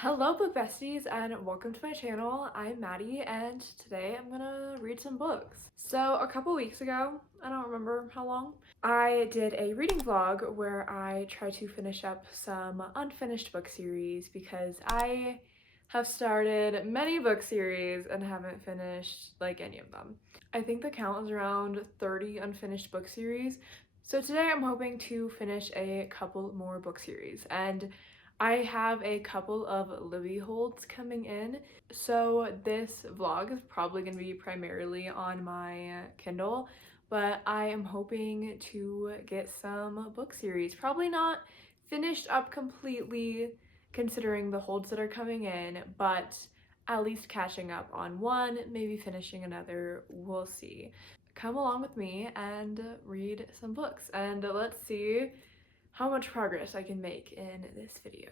Hello book besties and welcome to my channel. I'm Maddie and today I'm gonna read some books. So a couple weeks ago, I don't remember how long, I did a reading vlog where I tried to finish up some unfinished book series because I have started many book series and haven't finished like any of them. I think the count is around 30 unfinished book series. So today I'm hoping to finish a couple more book series, and I have a couple of Libby holds coming in, so this vlog is probably going to be primarily on my Kindle, but I am hoping to get some book series. Probably not finished up completely considering the holds that are coming in, but at least catching up on one, maybe finishing another, we'll see. Come along with me and read some books, and let's see how much progress I can make in this video.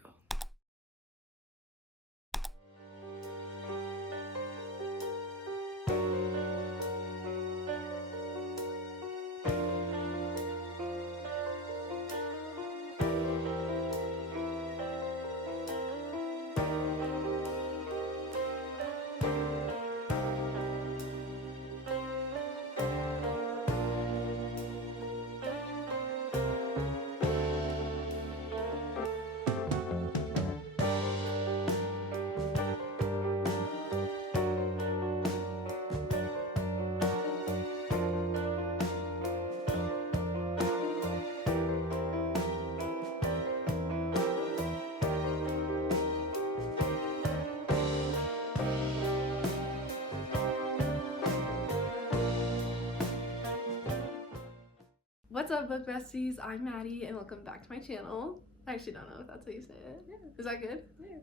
What's up, book besties? I'm Maddie, and welcome back to my channel. I actually don't know if that's how you say it. Yeah. Is that good? Yeah.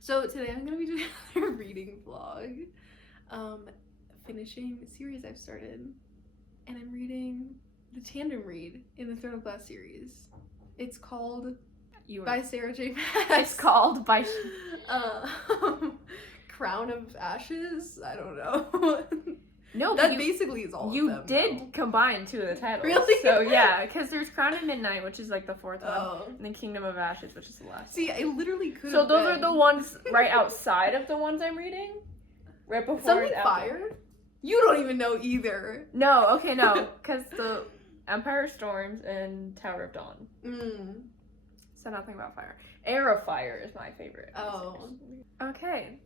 So today I'm gonna be doing another reading vlog. Finishing a series I've started, and I'm reading the tandem read in the Throne of Glass series. It's called by Sarah J. Maas. It's called by Crown of Ashes. I don't know. No, that basically is all. You of them did now. combine two of the titles. Really? So yeah, because there's Crown of Midnight, which is like the fourth Oh. one, and then Kingdom of Ashes, which is the last. See, I literally could. So those are the ones right outside of the ones I'm reading, right before. Something Fire. You don't even know either. No, okay, no, because the Empire Storms and Tower of Dawn. So nothing about fire. Air of Fire is my favorite. Oh. Okay.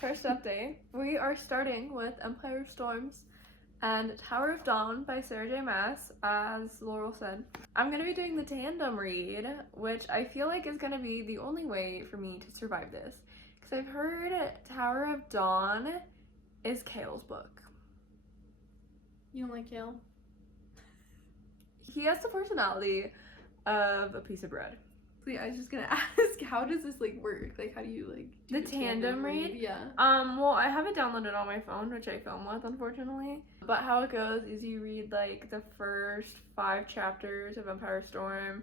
First update. We are starting with Empire Storms and Tower of Dawn by Sarah J. Maas, as Laurel said. I'm going to be doing the tandem read, which I feel like is going to be the only way for me to survive this. Because I've heard Tower of Dawn is Kale's book. You don't like Kale? He has the personality of a piece of bread. So yeah, I was just gonna ask, how does this like work? Like, how do you like do The tandem read? Yeah. Well, I have it downloaded on my phone, which I film with, unfortunately. But how it goes is you read like the first 5 chapters of Empire Storm,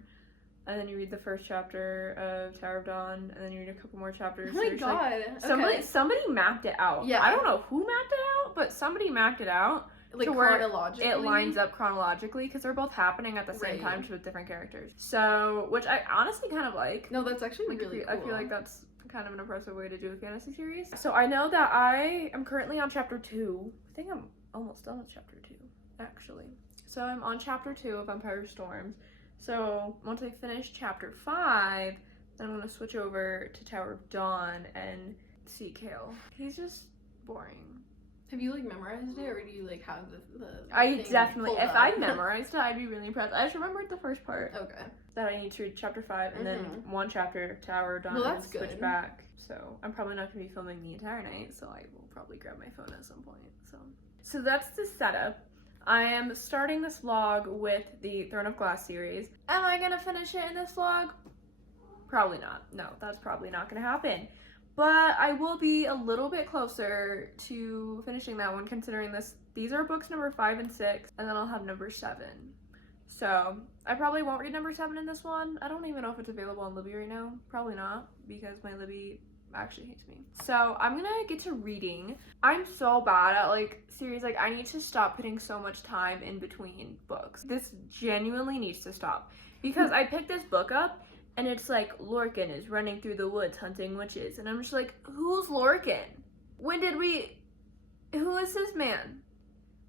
and then you read the first chapter of Tower of Dawn, and then you read a couple more chapters. Oh my god. Like, somebody mapped it out. Yeah. I don't know who mapped it out, but somebody mapped it out. Like to where chronologically. It lines up chronologically because they're both happening at the same time with different characters. So, which I honestly kind of like. No, that's actually like, really cool. I feel like that's kind of an impressive way to do a fantasy series. So I know that I am currently on chapter 2. I think I'm almost done with chapter 2, actually. So I'm on chapter 2 of Empire Storms. So once I finish chapter 5, then I'm going to switch over to Tower of Dawn and see Kale. He's just boring. Have you like memorized it, or do you like have the I thing definitely, pulled if up? I memorized it, I'd be really impressed. I just remembered the first part. Okay. That I need to read chapter 5 and then one chapter Tower of Dawn, Well, and that's switch good. back. So I'm probably not going to be filming the entire night, so I will probably grab my phone at some point. So that's the setup. I am starting this vlog with the Throne of Glass series. Am I going to finish it in this vlog? Probably not. No, that's probably not going to happen. But I will be a little bit closer to finishing that one, considering these are books number 5 and 6, and then I'll have number 7. So I probably won't read number 7 in this one. I don't even know if it's available on Libby right now. Probably not, because my Libby actually hates me. So I'm gonna get to reading. I'm so bad at like series. Like, I need to stop putting so much time in between books. This genuinely needs to stop, because I picked this book up and it's like Lorcan is running through the woods hunting witches, and I'm just like, who's Lorcan? Who is this man?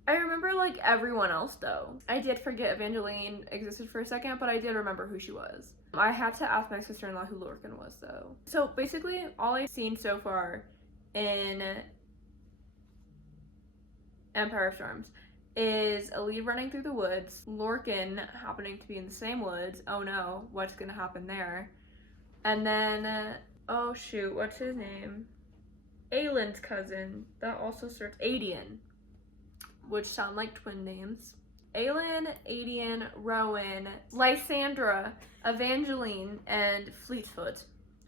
I remember like everyone else though. I did forget Evangeline existed for a second, but I did remember who she was. I had to ask my sister-in-law who Lorcan was though. So basically all I've seen so far in Empire of Storms is a lead running through the woods, Lorcan happening to be in the same woods. Oh no, what's gonna happen there? And then, oh shoot, what's his name? Aylin's cousin, that also starts Adian, which sound like twin names. Aylin, Adian, Rowan, Lysandra, Evangeline, and Fleetfoot.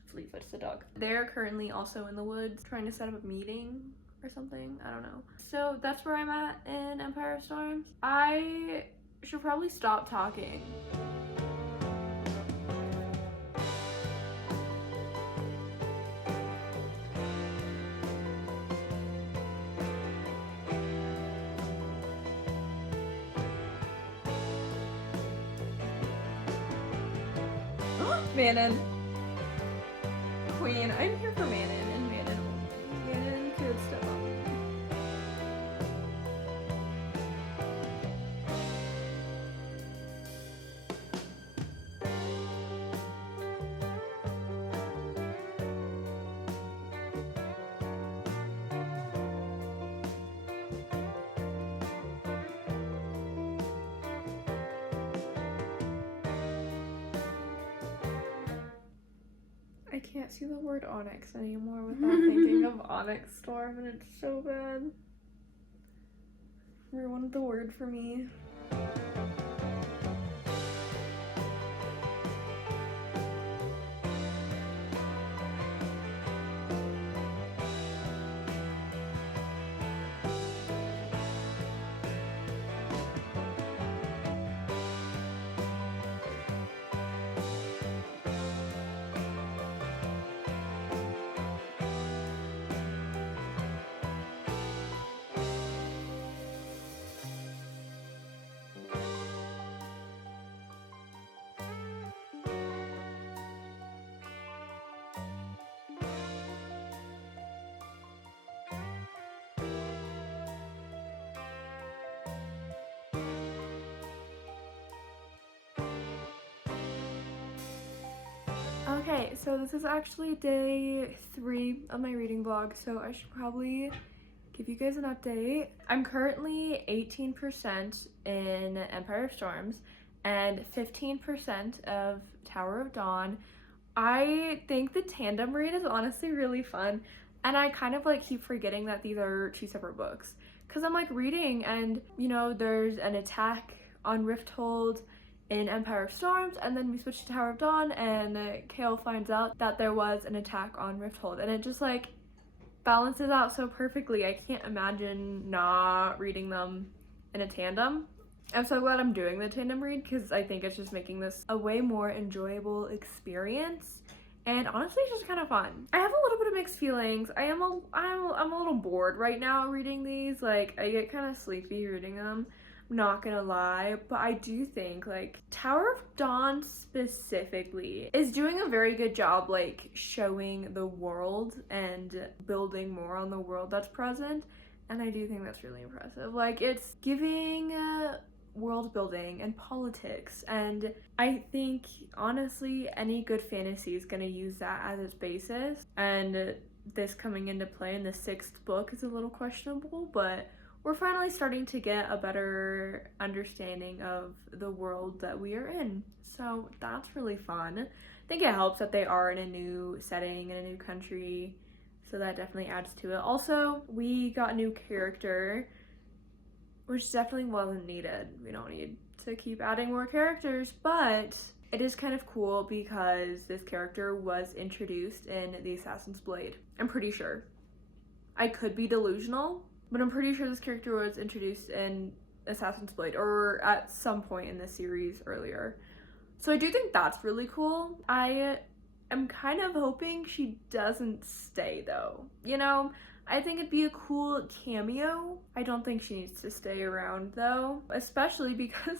Fleetfoot's the dog. They're currently also in the woods trying to set up a meeting or something. I don't know. So that's where I'm at in Empire of Storms. I should probably stop talking. Manon. Queen. I'm here for Manon, and Manon could step up. I can't see the word onyx anymore without thinking of Onyx Storm, and it's so bad. Ruined the word for me. Okay, so this is actually day 3 of my reading vlog, so I should probably give you guys an update. I'm currently 18% in Empire of Storms and 15% of Tower of Dawn. I think the tandem read is honestly really fun, and I kind of like keep forgetting that these are 2 separate books, because I'm like reading and, you know, there's an attack on Rifthold in Empire of Storms, and then we switch to Tower of Dawn, and Kale finds out that there was an attack on Rifthold, and it just like balances out so perfectly. I can't imagine not reading them in a tandem. I'm so glad I'm doing the tandem read, because I think it's just making this a way more enjoyable experience, and honestly it's just kind of fun. I have a little bit of mixed feelings. I'm a little bored right now reading these. Like, I get kind of sleepy reading them, not gonna lie, but I do think like Tower of Dawn specifically is doing a very good job like showing the world and building more on the world that's present, and I do think that's really impressive. Like, it's giving world building and politics, and I think honestly any good fantasy is gonna use that as its basis, and this coming into play in the 6th book is a little questionable, but we're finally starting to get a better understanding of the world that we are in. So that's really fun. I think it helps that they are in a new setting, in a new country, so that definitely adds to it. Also, we got a new character, which definitely wasn't needed. We don't need to keep adding more characters, but it is kind of cool because this character was introduced in The Assassin's Blade. I'm pretty sure. I could be delusional, but I'm pretty sure this character was introduced in Assassin's Blade, or at some point in the series earlier. So I do think that's really cool. I am kind of hoping she doesn't stay though. You know, I think it'd be a cool cameo. I don't think she needs to stay around though, especially because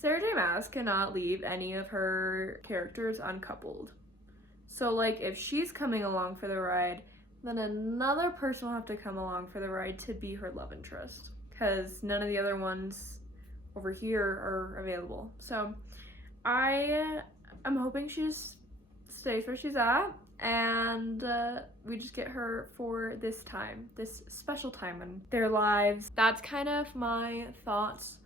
Sarah J. Maas cannot leave any of her characters uncoupled. So, like, if she's coming along for the ride, then another person will have to come along for the ride to be her love interest. Because none of the other ones over here are available. So, I'm hoping she just stays where she's at. And we just get her for this time, this special time in their lives. That's kind of my thoughts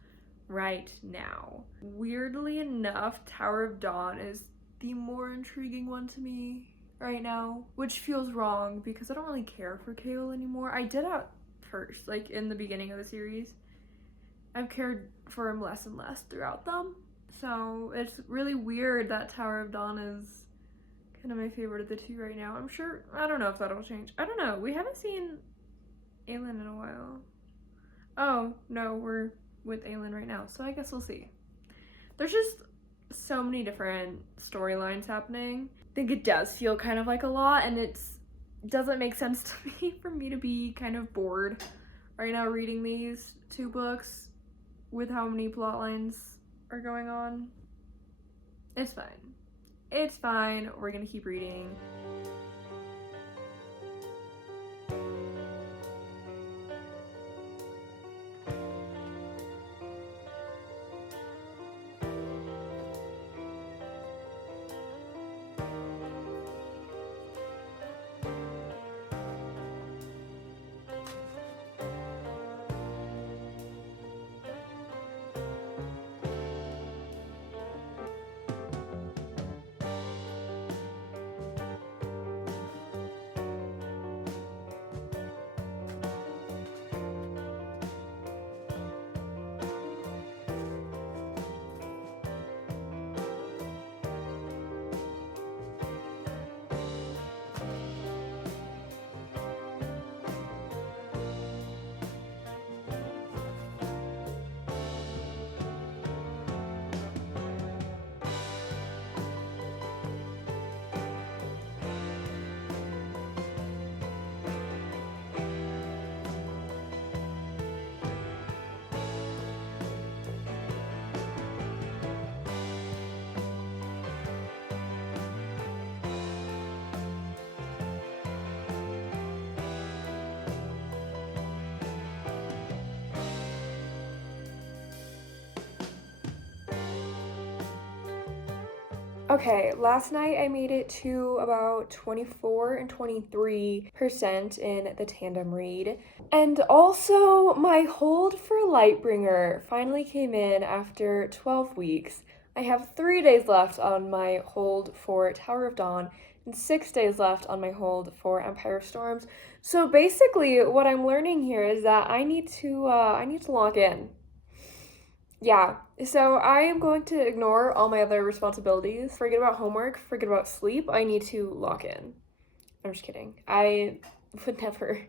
right now. Weirdly enough, Tower of Dawn is the more intriguing one to me right now, which feels wrong because I don't really care for Kale anymore. I did at first, like in the beginning of the series. I've cared for him less and less throughout them. So it's really weird that Tower of Dawn is kind of my favorite of the two right now. I'm sure, I don't know if that'll change. I don't know. We haven't seen Aelin in a while. Oh, no, we're with Aelin right now, so I guess we'll see. There's just so many different storylines happening. I think it does feel kind of like a lot, and it doesn't make sense to me for me to be kind of bored right now reading these two books with how many plot lines are going on. It's fine. It's fine. We're gonna keep reading. Okay, last night I made it to about 24 and 23% in the tandem read. And also, my hold for Lightbringer finally came in after 12 weeks. I have 3 days left on my hold for Tower of Dawn and 6 days left on my hold for Empire of Storms. So basically, what I'm learning here is that I need to log in. Yeah, so I am going to ignore all my other responsibilities, forget about homework, forget about sleep. I need to log in. I'm just kidding. I would never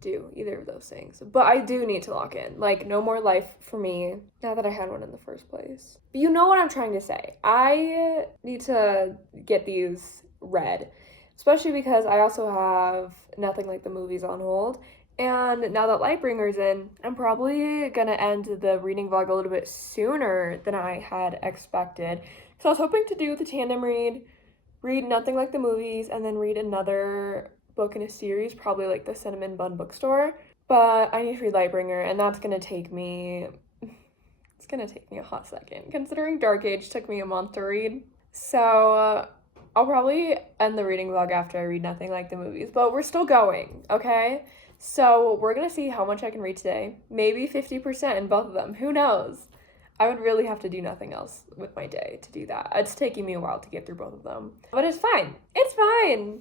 do either of those things. But I do need to log in. Like, no more life for me, now that I had one in the first place. But you know what I'm trying to say. I need to get these read, especially because I also have Nothing Like the Movies on hold. And now that Lightbringer's in, I'm probably gonna end the reading vlog a little bit sooner than I had expected. So I was hoping to do the tandem read Nothing Like the Movies, and then read another book in a series, probably like the Cinnamon Bun Bookstore. But I need to read Lightbringer, and that's gonna take me, it's gonna take me a hot second, considering Dark Age took me a month to read. So I'll probably end the reading vlog after I read Nothing Like the Movies, but we're still going, okay? So we're gonna see how much I can read today. Maybe 50% in both of them. Who knows? I would really have to do nothing else with my day to do that. It's taking me a while to get through both of them. But it's fine. It's fine.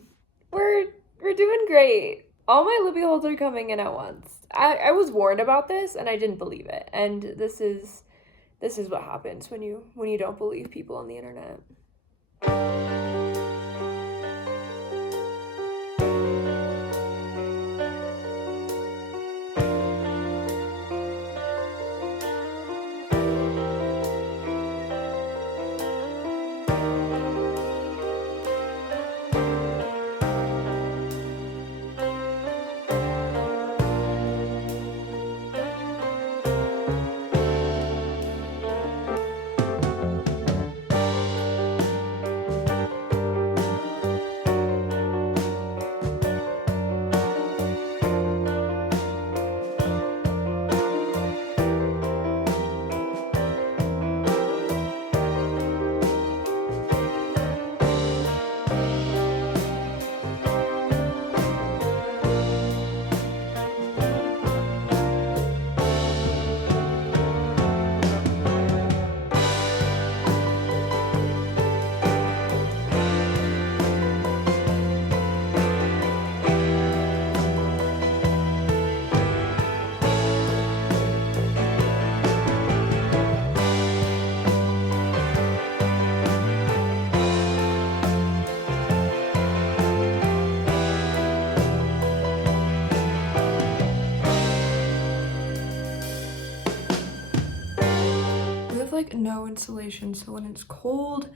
We're doing great. All my Libby holds are coming in at once. I was warned about this and I didn't believe it. And this is what happens when you don't believe people on the internet. like no insulation, so when it's cold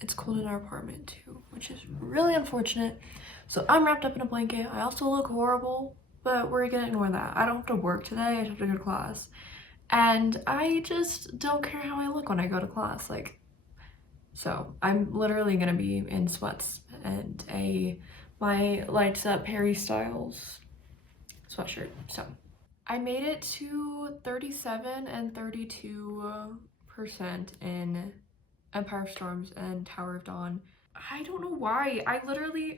in our apartment too, which is really unfortunate. So I'm wrapped up in a blanket. I also look horrible, but we're gonna ignore that. I don't have to work today, I just have to go to class. And I just don't care how I look when I go to class. Like, so I'm literally gonna be in sweats and my lights up Harry Styles sweatshirt. So I made it to 37 and 32% in Empire Storms and Tower of Dawn. I don't know why. I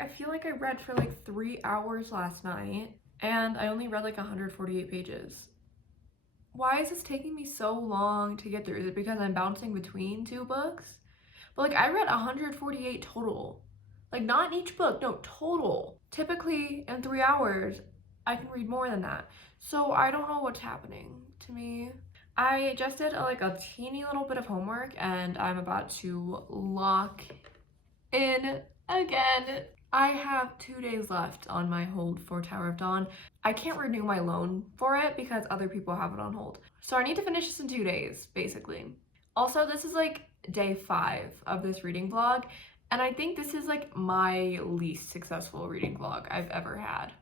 feel like I read for like 3 hours last night and I only read like 148 pages. Why is this taking me so long to get through? Is it because I'm bouncing between 2 books? But like I read 148 total. Like not in each book, no, total. Typically in 3 hours, I can read more than that. So I don't know what's happening to me. I just did like a teeny little bit of homework and I'm about to lock in again. I have 2 days left on my hold for Tower of Dawn. I can't renew my loan for it because other people have it on hold. So I need to finish this in 2 days, basically. Also, this is like day 5 of this reading vlog, and I think this is like my least successful reading vlog I've ever had.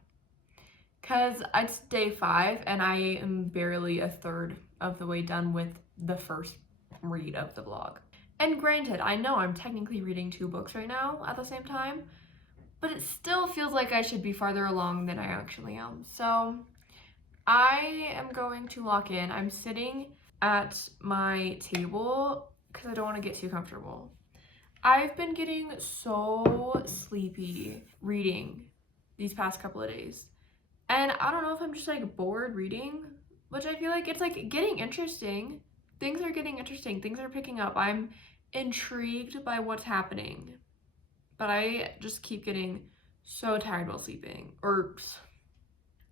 Cause it's day 5 and I am barely a third of the way done with the first read of the vlog. And granted, I know I'm technically reading 2 books right now at the same time, but it still feels like I should be farther along than I actually am. So I am going to lock in. I'm sitting at my table because I don't want to get too comfortable. I've been getting so sleepy reading these past couple of days. And I don't know if I'm just like bored reading, which I feel like it's like getting interesting. Things are getting interesting. Things are picking up. I'm intrigued by what's happening. But I just keep getting so tired while sleeping. Or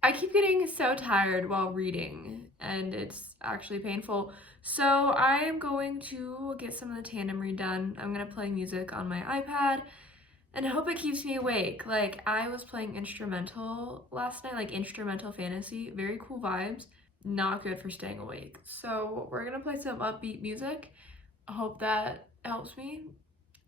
I keep getting so tired while reading and it's actually painful. So I am going to get some of the tandem read done. I'm gonna play music on my iPad and I hope it keeps me awake. Like I was playing instrumental last night, like instrumental fantasy, very cool vibes, not good for staying awake. So we're gonna play some upbeat music. I hope that helps me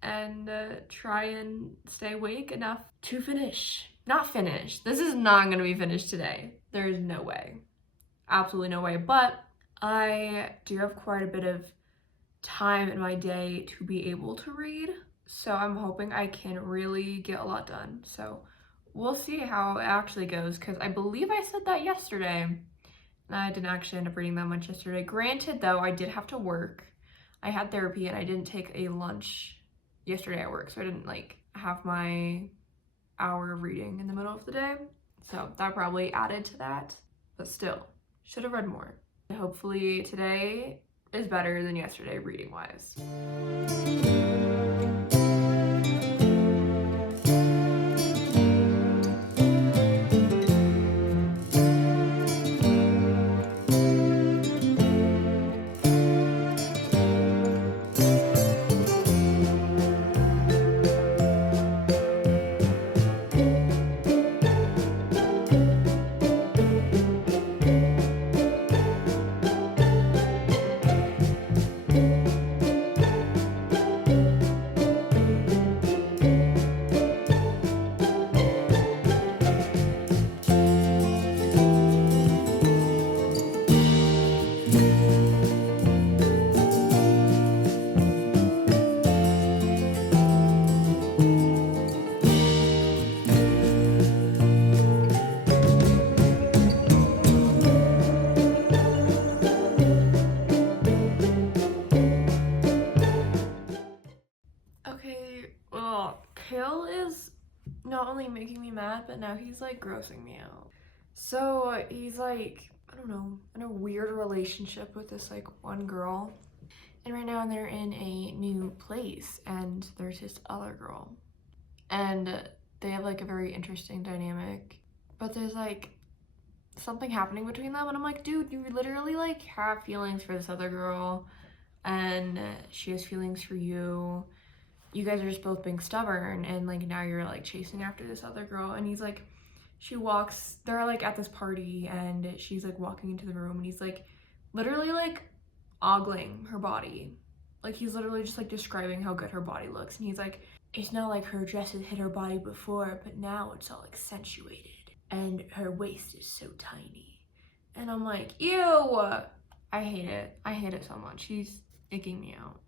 and try and stay awake enough to finish. Not finish. This is not going to be finished today. There's no way. Absolutely no way. But I do have quite a bit of time in my day to be able to read. So I'm hoping I can really get a lot done. So we'll see how it actually goes because I believe I said that yesterday. And I didn't actually end up reading that much yesterday. Granted, though, I did have to work. I had therapy and I didn't take a lunch yesterday at work, so I didn't like have my hour of reading in the middle of the day, so that probably added to that, but still should have read more. Hopefully today is better than yesterday reading wise. Kale is not only making me mad, but now he's like grossing me out. So he's like, I don't know, in a weird relationship with this like one girl. And right now they're in a new place and there's this other girl. And they have like a very interesting dynamic. But there's like something happening between them and I'm like, dude, you literally like have feelings for this other girl and she has feelings for you. You guys are just both being stubborn and like now you're like chasing after this other girl. And he's like, they're like at this party and she's like walking into the room and he's like literally like ogling her body Like, he's literally just like describing how good her body looks, and he's like, it's not like her dresses hit her body before, but now it's all accentuated, and her waist is so tiny. And I'm like, ew! I hate it. I hate it so much. He's icking me out.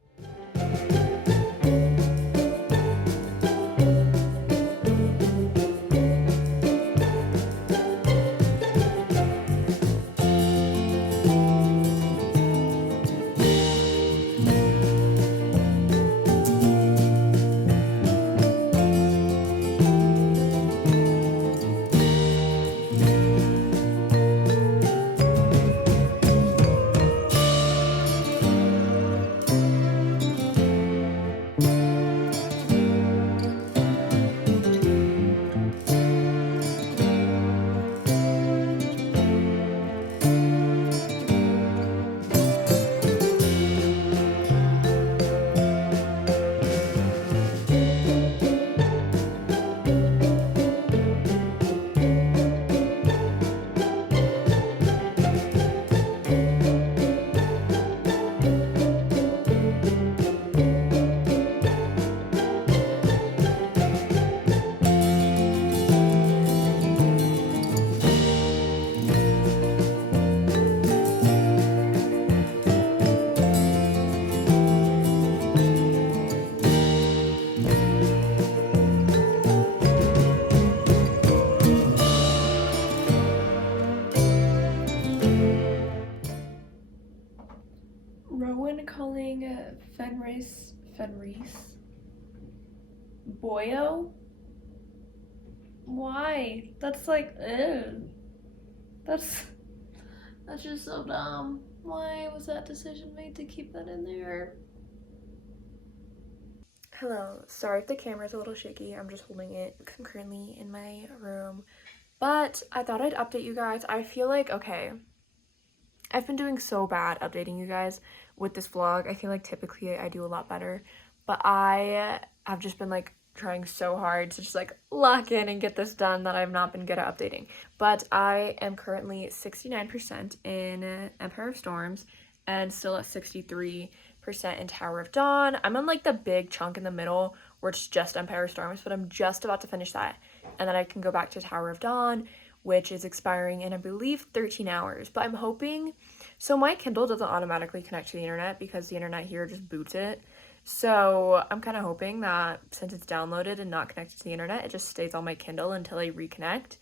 Rowan calling Fenris Boyo? Why? That's like, ew. That's just so dumb. Why was that decision made to keep that in there? Hello, sorry if the camera's a little shaky. I'm just holding it because I'm currently in my room. But I thought I'd update you guys. I feel like, okay, I've been doing so bad updating you guys with this vlog. I feel like typically I do a lot better, but I have just been like trying so hard to just like lock in and get this done that I've not been good at updating. But I am currently 69% in Empire of Storms and still at 63% in Tower of Dawn. I'm on like the big chunk in the middle where it's just Empire of Storms, but I'm just about to finish that. And then I can go back to Tower of Dawn, which is expiring in, I believe, 13 hours. But I'm hoping, so my Kindle doesn't automatically connect to the internet because the internet here just boots it. So I'm kind of hoping that since it's downloaded and not connected to the internet, it just stays on my Kindle until I reconnect.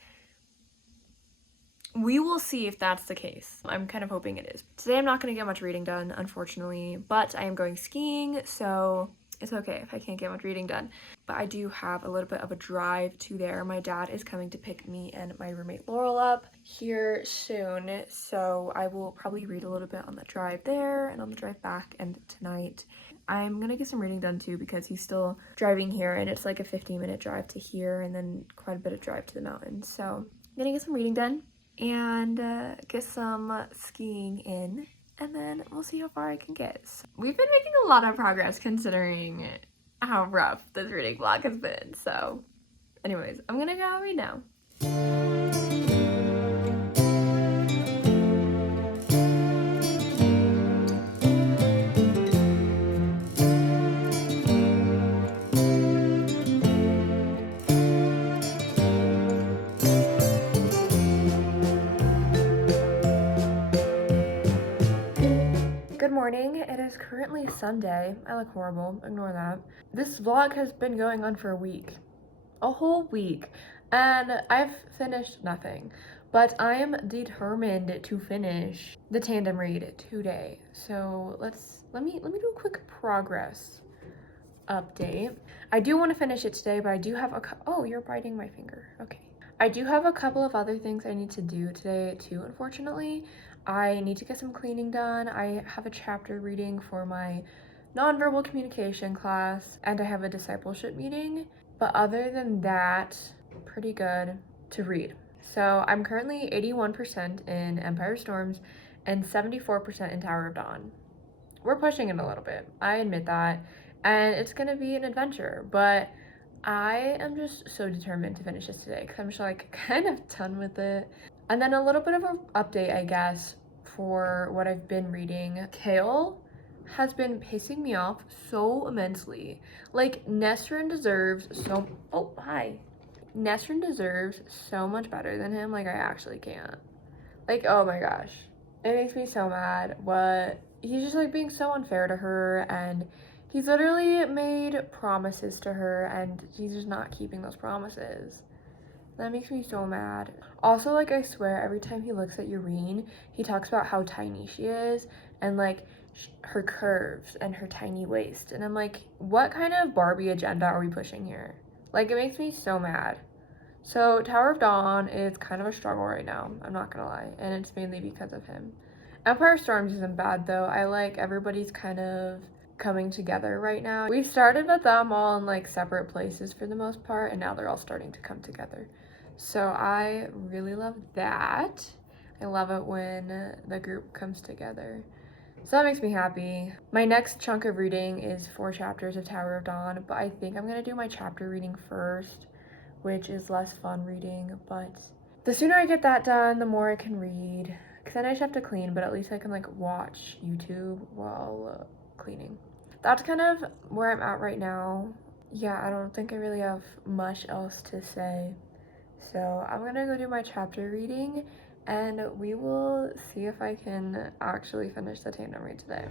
We will see if that's the case. I'm kind of hoping it is. Today I'm not going to get much reading done, unfortunately, but I am going skiing, so it's okay if I can't get much reading done. But I do have a little bit of a drive to there. My dad is coming to pick me and my roommate Laurel up here soon, so I will probably read a little bit on the drive there and on the drive back, and tonight I'm gonna get some reading done too because he's still driving here and it's like a 15-minute drive to here and then quite a bit of drive to the mountains. So I'm gonna get some reading done and get some skiing in, and then we'll see how far I can get. So we've been making a lot of progress considering how rough this reading vlog has been. So anyways, I'm gonna go read now. Good morning. It is currently Sunday. I look horrible. Ignore that. This vlog has been going on for a week. A whole week. And I've finished nothing. But I am determined to finish the tandem read today. So let me do a quick progress update. I do want to finish it today, but I do have oh, you're biting my finger. Okay. I do have a couple of other things I need to do today too, unfortunately. I need to get some cleaning done. I have a chapter reading for my nonverbal communication class, and I have a discipleship meeting. But other than that, pretty good to read. So I'm currently 81% in Empire Storms and 74% in Tower of Dawn. We're pushing it a little bit. I admit that. And it's gonna be an adventure, but I am just so determined to finish this today because I'm just like kind of done with it. And then a little bit of an update, I guess, for what I've been reading. Kale has been pissing me off so immensely. Like, Nesrin deserves so... Oh, hi. Nesrin deserves so much better than him. Like, I actually can't. Like, oh my gosh. It makes me so mad. What? He's just, like, being so unfair to her, and he's literally made promises to her, and he's just not keeping those promises. That makes me so mad. Also, like, I swear, every time he looks at Urine, he talks about how tiny she is, and, like, her curves and her tiny waist. And I'm like, what kind of Barbie agenda are we pushing here? Like, it makes me so mad. So Tower of Dawn is kind of a struggle right now, I'm not gonna lie, and it's mainly because of him. Empire Storms isn't bad though. I like everybody's kind of coming together right now. We started with them all in like separate places for the most part, and now they're all starting to come together. So I really love that. I love it when the group comes together. So that makes me happy. My next chunk of reading is 4 chapters of Tower of Dawn, but I think I'm gonna do my chapter reading first, which is less fun reading, but the sooner I get that done, the more I can read. Because then I just have to clean, but at least I can like watch YouTube while cleaning. That's kind of where I'm at right now. Yeah, I don't think I really have much else to say. So I'm gonna go do my chapter reading, and we will see if I can actually finish the tandem read today.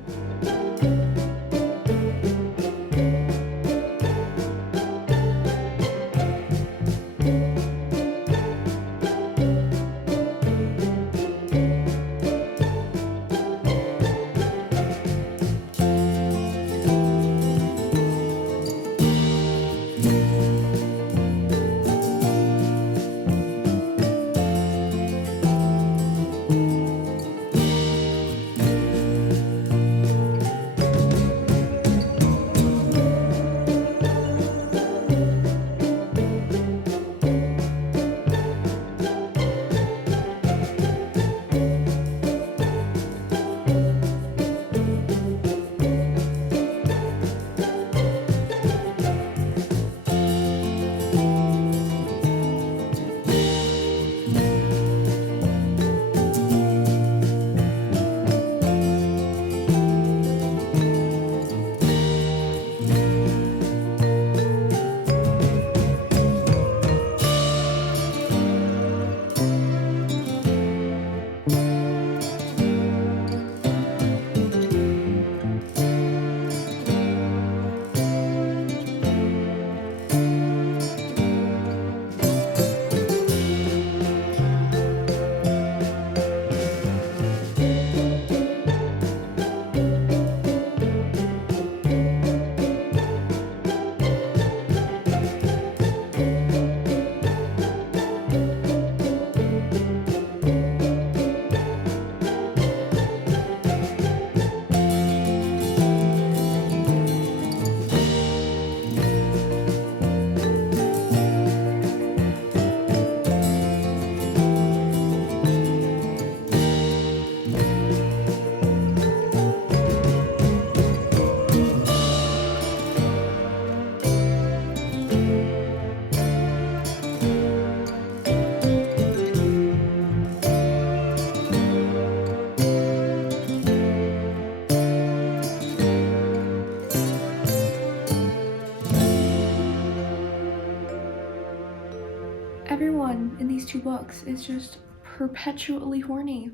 Everyone in these 2 books is just perpetually horny.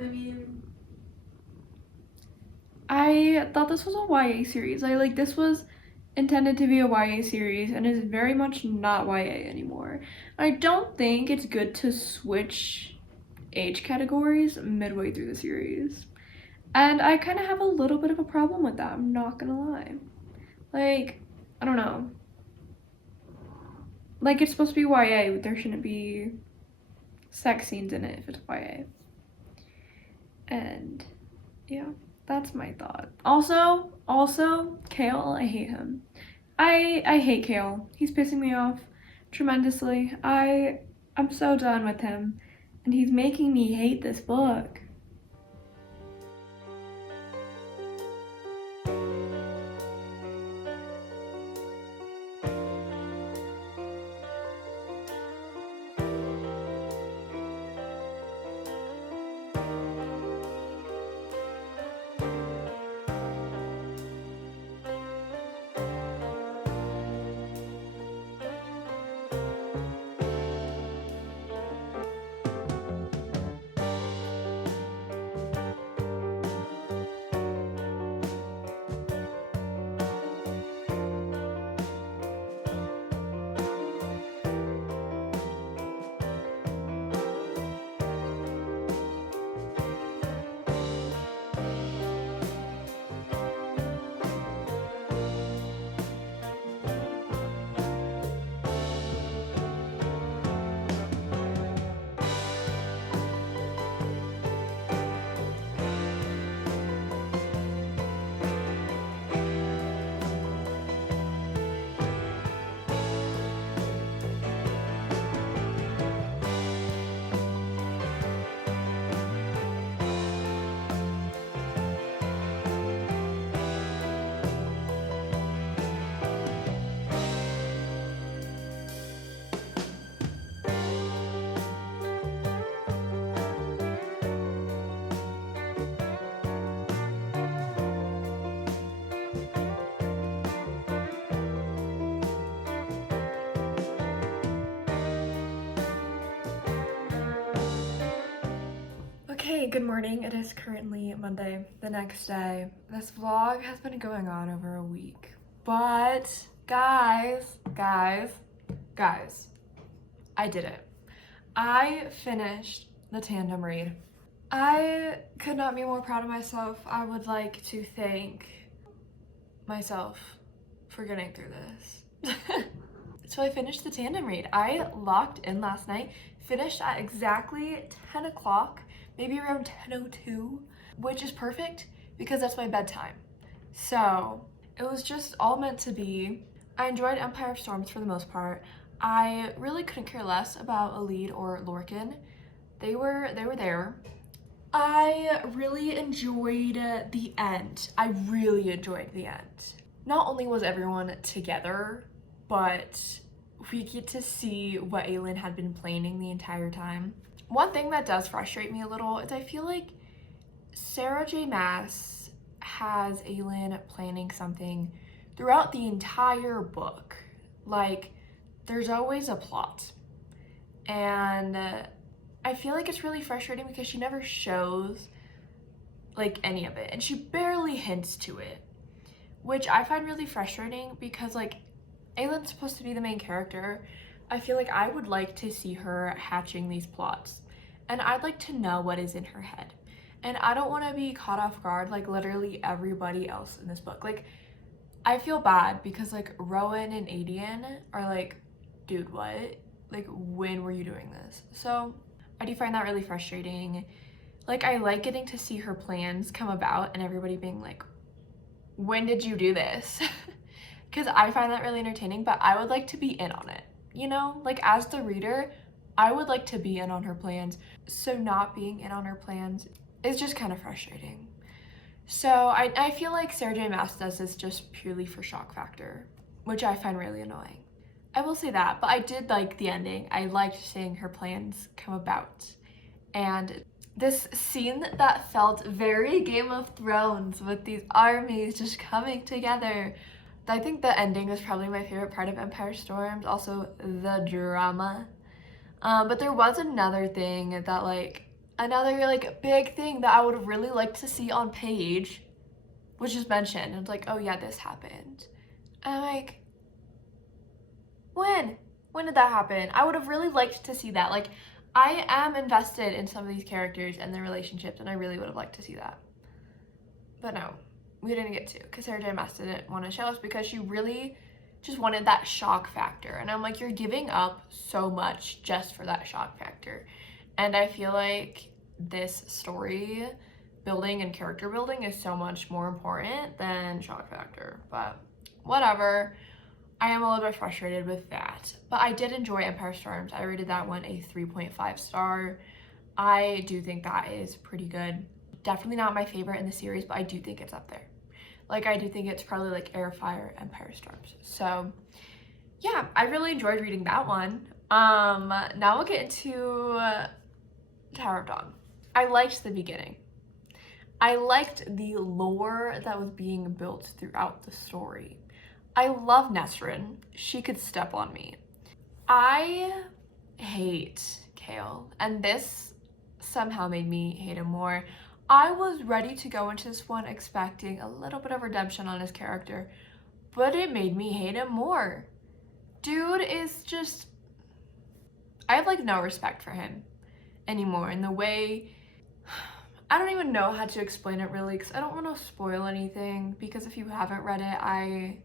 I mean, I thought this was a YA series. This was intended to be a YA series and is very much not YA anymore. I don't think it's good to switch age categories midway through the series. And I kind of have a little bit of a problem with that, I'm not gonna lie. Like, I don't know. Like, it's supposed to be YA, but there shouldn't be sex scenes in it if it's YA. And yeah, that's my thought. Also, Kale, I hate him. I hate Kale. He's pissing me off tremendously. I'm so done with him, and he's making me hate this book. good morning. It is currently Monday, the next day. This vlog has been going on over a week. But guys, I did it. I finished the tandem read. I could not be more proud of myself. I would like to thank myself for getting through this. So I finished the tandem read. I locked in last night, finished at exactly 10 o'clock, maybe around 10:02, which is perfect because that's my bedtime. So it was just all meant to be. I enjoyed Empire of Storms for the most part. I really couldn't care less about Elide or Lorcan. They were there. I really enjoyed the end. I really enjoyed the end. Not only was everyone together, but we get to see what Aelin had been planning the entire time. One thing that does frustrate me a little is I feel like Sarah J. Maas has Aelin planning something throughout the entire book. Like, there's always a plot. And I feel like it's really frustrating because she never shows like any of it, and she barely hints to it, which I find really frustrating because like Aelin's supposed to be the main character. I feel like I would like to see her hatching these plots, and I'd like to know what is in her head. And I don't want to be caught off guard like literally everybody else in this book. Like, I feel bad because like Rowan and Adian are like, dude, what? Like, when were you doing this? So I do find that really frustrating. Like, I like getting to see her plans come about and everybody being like, when did you do this? Because I find that really entertaining, but I would like to be in on it, you know? Like, as the reader, I would like to be in on her plans. So not being in on her plans is just kind of frustrating. So I feel like Sarah J. Maas does this just purely for shock factor, which I find really annoying. I will say that, but I did like the ending. I liked seeing her plans come about. And this scene that felt very Game of Thrones with these armies just coming together. I think the ending was probably my favorite part of Empire Storms, also the drama. But there was another thing that another big thing that I would really like to see on page, which is mentioned. And it's like, oh yeah, this happened. And I'm like, when? When did that happen? I would have really liked to see that. Like, I am invested in some of these characters and their relationships, and I really would have liked to see that. But no, we didn't get to, because Sarah J. Maas didn't want to show us because she really just wanted that shock factor. And I'm like, you're giving up so much just for that shock factor. And I feel like this story building and character building is so much more important than shock factor. But whatever. I am a little bit frustrated with that. But I did enjoy Empire Storms. I rated that one a 3.5 star. I do think that is pretty good. Definitely not my favorite in the series, but I do think it's up there. Like, I do think it's probably like Air, Fire, Empire Storms. So yeah, I really enjoyed reading that one. Now we'll get into Tower of Dawn. I liked the beginning. I liked the lore that was being built throughout the story. I love Nesrin. She could step on me. I hate Kale, and this somehow made me hate him more. I was ready to go into this one expecting a little bit of redemption on his character, but it made me hate him more. Dude is just... I have like no respect for him anymore in the way... I don't even know how to explain it really, because I don't want to spoil anything, because if you haven't read it, I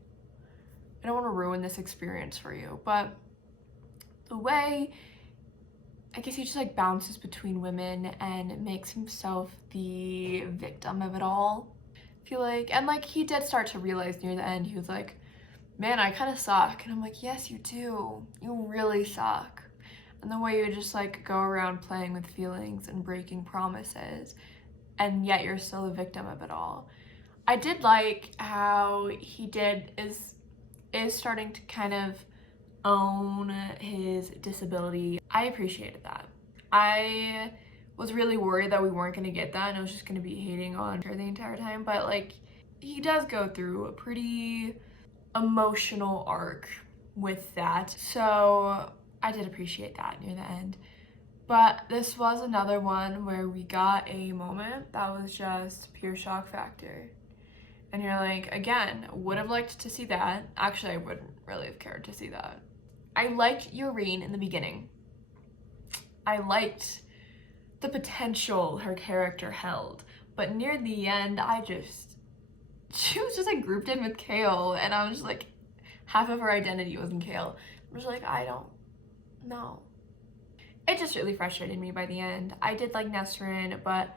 don't want to ruin this experience for you, but the way, I guess he just like bounces between women and makes himself the victim of it all, I feel like. And like, he did start to realize near the end, he was like, man, I kind of suck. And I'm like, yes, you do. You really suck. And the way you just like go around playing with feelings and breaking promises, and yet you're still a victim of it all. I did like how he is starting to kind of own his disability. I appreciated that. I was really worried that we weren't going to get that and I was just going to be hating on her the entire time, but like, he does go through a pretty emotional arc with that, so I did appreciate that near the end. But this was another one where we got a moment that was just pure shock factor. And you're like, again, would have liked to see that. Actually, I wouldn't really have cared to see that. I liked Yoreen in the beginning. I liked the potential her character held. But near the end, she was just like grouped in with Kale, and I was just like, half of her identity was in Kale. I was like, I don't know. It just really frustrated me by the end. I did like Nesrin, but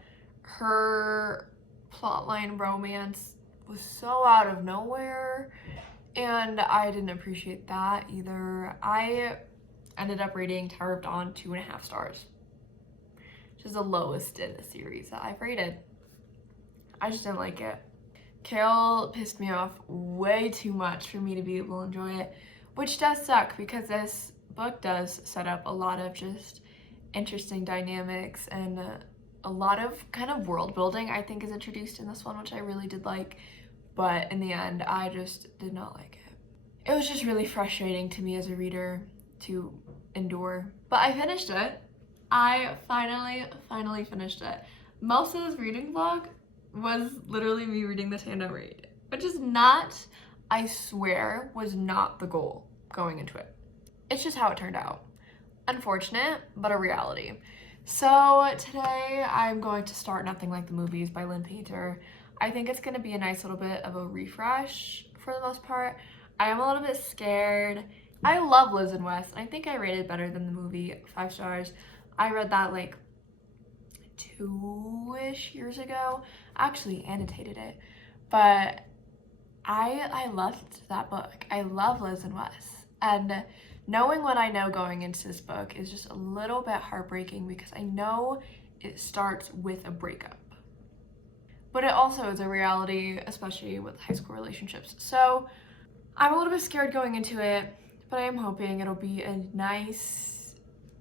her plotline romance was so out of nowhere, and I didn't appreciate that either. I ended up rating Tower of Dawn 2.5 stars, which is the lowest in the series that I've rated. I just didn't like it. Kale pissed me off way too much for me to be able to enjoy it, which does suck because this book does set up a lot of just interesting dynamics, and a lot of kind of world building I think is introduced in this one, which I really did like, but in the end I just did not like it. It was just really frustrating to me as a reader to endure, but I finished it. I finally finished it. Most of this reading vlog was literally me reading the tandem read, which is not, I swear, was not the goal going into it. It's just how it turned out. Unfortunate, but a reality. So today I'm going to start Nothing Like the Movies by Lynn Painter. I think it's going to be a nice little bit of a refresh for the most part. I am a little bit scared. I love Liz and Wes, and I think I rated better than the movie 5 stars. I read that like 2-ish years ago. I actually annotated it, but I loved that book. I love Liz and Wes, and knowing what I know going into this book is just a little bit heartbreaking because I know it starts with a breakup, but it also is a reality, especially with high school relationships. So I'm a little bit scared going into it, but I am hoping it'll be a nice,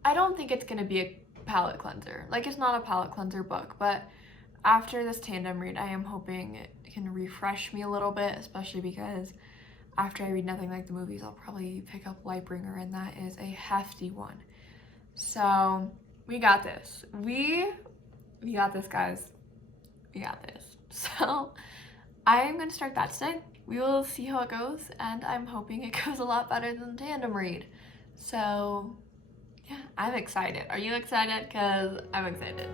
I don't think it's gonna be a palate cleanser. Like, it's not a palate cleanser book, but after this tandem read, I am hoping it can refresh me a little bit, especially because after I read Nothing Like the Movies, I'll probably pick up Lightbringer, and that is a hefty one. So we got this. We got this, guys. We got this. So I'm gonna start that today. We will see how it goes, and I'm hoping it goes a lot better than the tandem read. So yeah, I'm excited. Are you excited? Because I'm excited.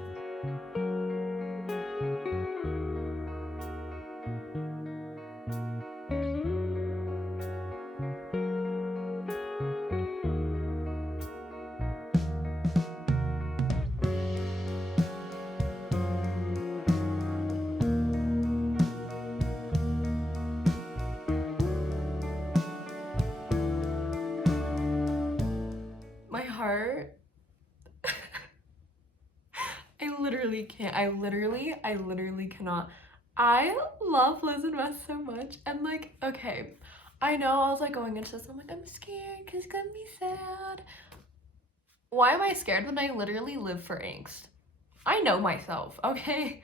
My heart, I literally can't. I literally cannot. I love Liz and Wes so much, and like, okay, I know I was like going into this, I'm like, I'm scared because it's gonna be sad. Why am I scared when I literally live for angst? I know myself, okay?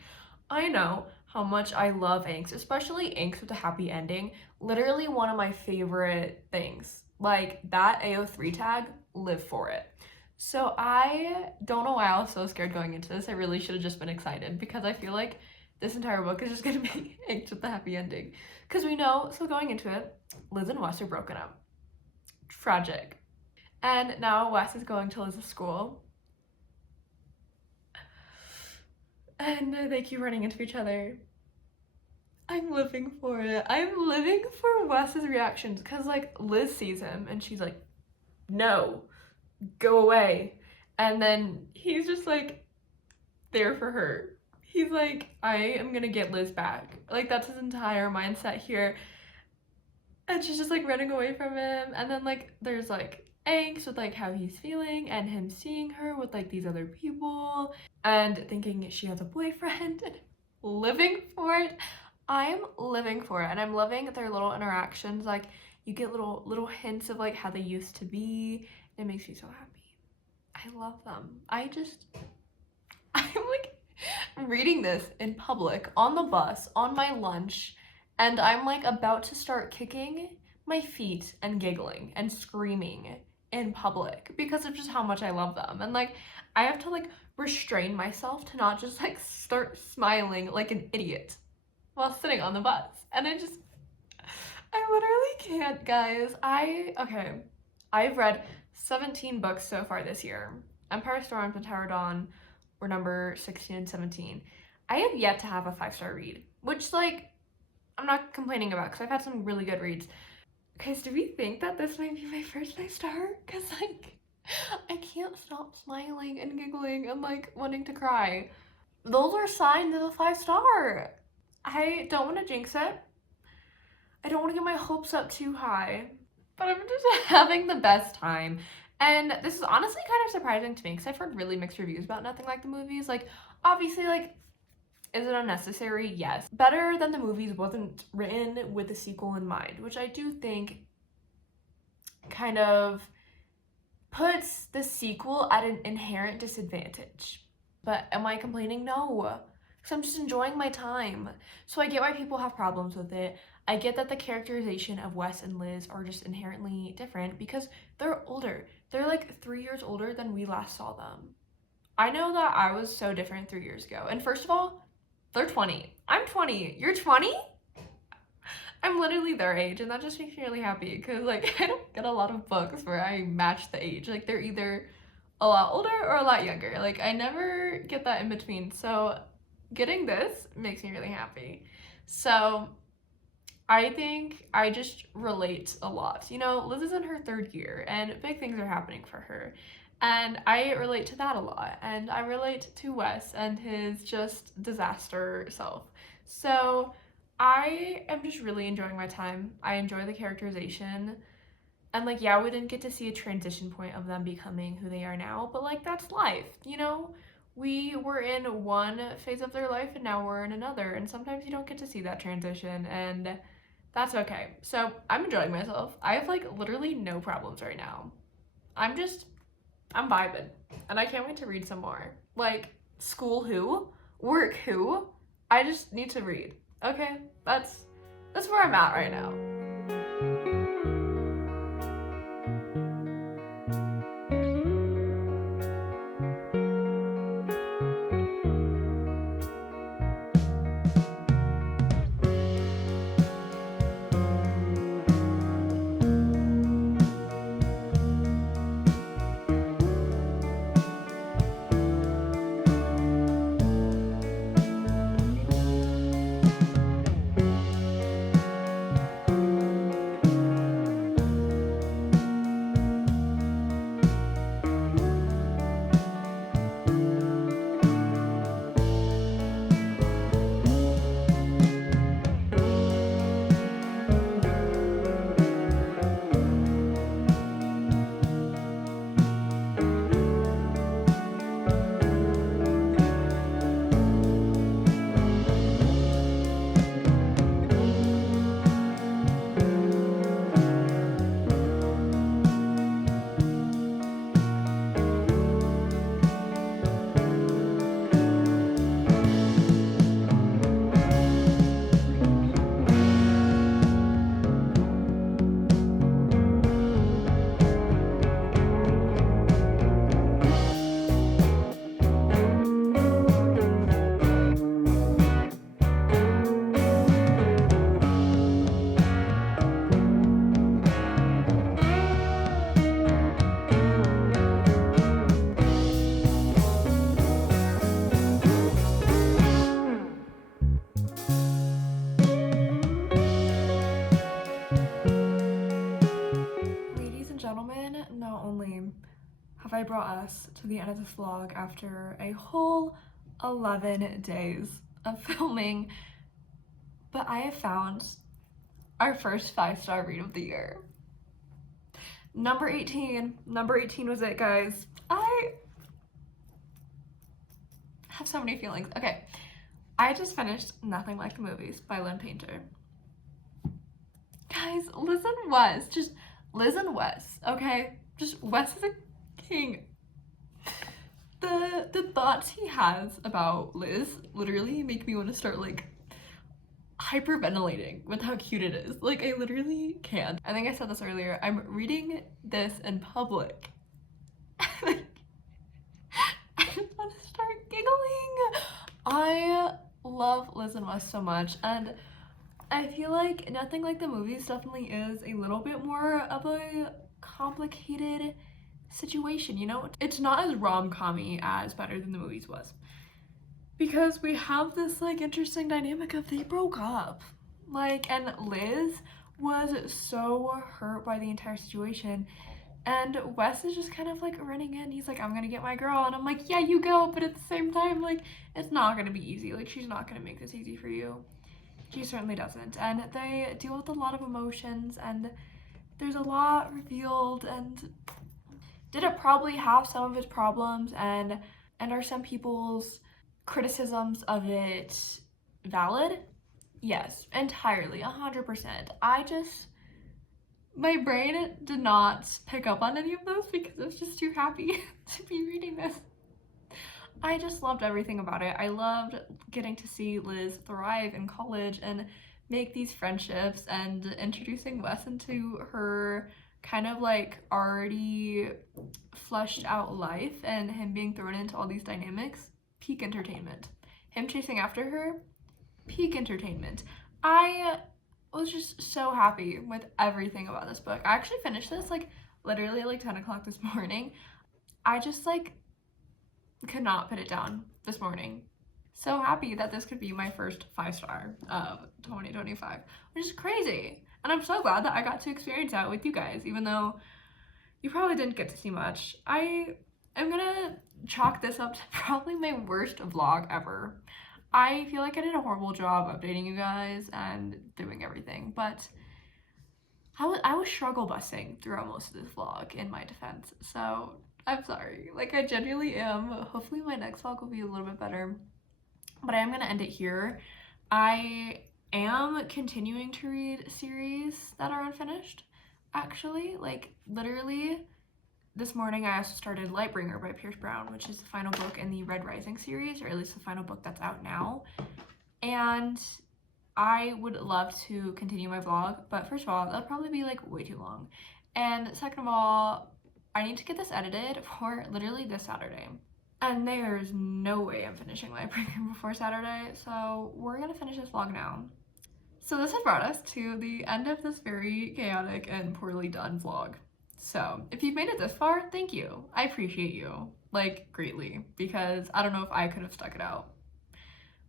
I know how much I love angst, especially angst with a happy ending. Literally one of my favorite things. Like, that AO3 tag, live for it. So I don't know why I was so scared going into this. I really should have just been excited because I feel like this entire book is just gonna be angst with the happy ending. Because we know, so going into it, Liz and Wes are broken up. Tragic. And now Wes is going to Liz's school. And they keep running into each other. I'm living for it. I'm living for Wes's reactions because, like, Liz sees him and she's like, no, go away. And then he's just like there for her. He's like, I am gonna get Liz back. Like, that's his entire mindset here. And she's just like running away from him. And then, like, there's like angst with like how he's feeling and him seeing her with like these other people and thinking she has a boyfriend and living for it. I'm living for it, and I'm loving their little interactions. Like, you get little hints of like how they used to be. It makes me so happy. I love them. I'm like reading this in public on the bus on my lunch, and I'm like about to start kicking my feet and giggling and screaming in public because of just how much I love them. And like I have to like restrain myself to not just like start smiling like an idiot while sitting on the bus. And I literally can't, guys. Okay. I've read 17 books so far this year. Empire Storms and Tower Dawn were number 16 and 17. I have yet to have a 5-star read, which like I'm not complaining about because I've had some really good reads. Guys, do we think that this might be my first 5-star? Because like I can't stop smiling and giggling and like wanting to cry. Those are signs of a 5-star. I don't want to jinx it. I don't want to get my hopes up too high, but I'm just having the best time. And this is honestly kind of surprising to me because I've heard really mixed reviews about Nothing Like the Movies. Like, obviously, like, is it unnecessary? Yes. Better Than the Movies wasn't written with a sequel in mind, which I do think kind of puts the sequel at an inherent disadvantage. But am I complaining? No. Because I'm just enjoying my time. So I get why people have problems with it. I get that the characterization of Wes and Liz are just inherently different because they're older. They're like 3 years older than we last saw them. I know that I was so different 3 years ago. And first of all, they're 20. I'm 20. You're 20? I'm literally their age, and that just makes me really happy because like I don't get a lot of books where I match the age. Like they're either a lot older or a lot younger. Like I never get that in between. So getting this makes me really happy. So I think I just relate a lot. You know, Liz is in her 3rd year and big things are happening for her. And I relate to that a lot. And I relate to Wes and his just disaster self. So I am just really enjoying my time. I enjoy the characterization. And like, yeah, we didn't get to see a transition point of them becoming who they are now, but like, that's life, you know? We were in one phase of their life and now we're in another. And sometimes you don't get to see that transition. And that's okay. So I'm enjoying myself. I have like literally no problems right now. I'm vibing. And I can't wait to read some more. Like, school who? Work who? I just need to read. Okay? That's where I'm at right now. Gentlemen, not only have I brought us to the end of this vlog after a whole 11 days of filming, but I have found our first 5-star read of the year. Number 18 was it, guys. I have so many feelings. Okay, I just finished Nothing Like the Movies by Lynn Painter. Guys, Liz and Wes, just Liz and Wes, okay? Just Wes is a king. The thoughts he has about Liz literally make me want to start like hyperventilating with how cute it is. Like, I literally can't. I think I said this earlier. I'm reading this in public. Like, I just want to start giggling. I love Liz and Wes so much, and I feel like nothing like the movies definitely is a little bit more of a complicated situation, you know? It's not as rom-com-y as Better Than the Movies was. Because we have this like interesting dynamic of they broke up. Like, and Liz was so hurt by the entire situation. And Wes is just kind of like running in. He's like, I'm gonna get my girl. And I'm like, yeah, you go. But at the same time, like, it's not gonna be easy. Like, she's not gonna make this easy for you. She certainly doesn't. And they deal with a lot of emotions, and there's a lot revealed. And did it probably have some of its problems? And are some people's criticisms of it valid? Yes, entirely, 100%. My brain did not pick up on any of those because I was just too happy to be reading this. I just loved everything about it. I loved getting to see Liz thrive in college and make these friendships, and introducing Wes into her kind of like already fleshed out life, and him being thrown into all these dynamics. Peak entertainment. Him chasing after her, peak entertainment. I was just so happy with everything about this book. I actually finished this like literally like 10 o'clock this morning. I just like could not put it down this morning. So happy that this could be my first 5-star of 2025, which is crazy. And I'm so glad that I got to experience that with you guys, even though you probably didn't get to see much. I am gonna chalk this up to probably my worst vlog ever. I feel like I did a horrible job updating you guys and doing everything, but I was struggle busing throughout most of this vlog, in my defense, so I'm sorry. Like, I genuinely am. Hopefully my next vlog will be a little bit better, but I am gonna end it here. I am continuing to read series that are unfinished, actually. Like, literally this morning I also started Lightbringer by Pierce Brown, which is the final book in the Red Rising series, or at least the final book that's out now. And I would love to continue my vlog, but first of all, that'll probably be like way too long. And second of all, I need to get this edited for literally this Saturday. And there's no way I'm finishing Lightbringer before Saturday, so we're gonna finish this vlog now. So this has brought us to the end of this very chaotic and poorly done vlog. So if you've made it this far, thank you. I appreciate you, like, greatly, because I don't know if I could have stuck it out.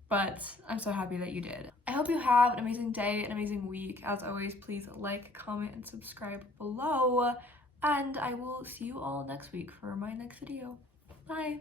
But I'm so happy that you did. I hope you have an amazing day, an amazing week. As always, please like, comment, and subscribe below. And I will see you all next week for my next video. Bye.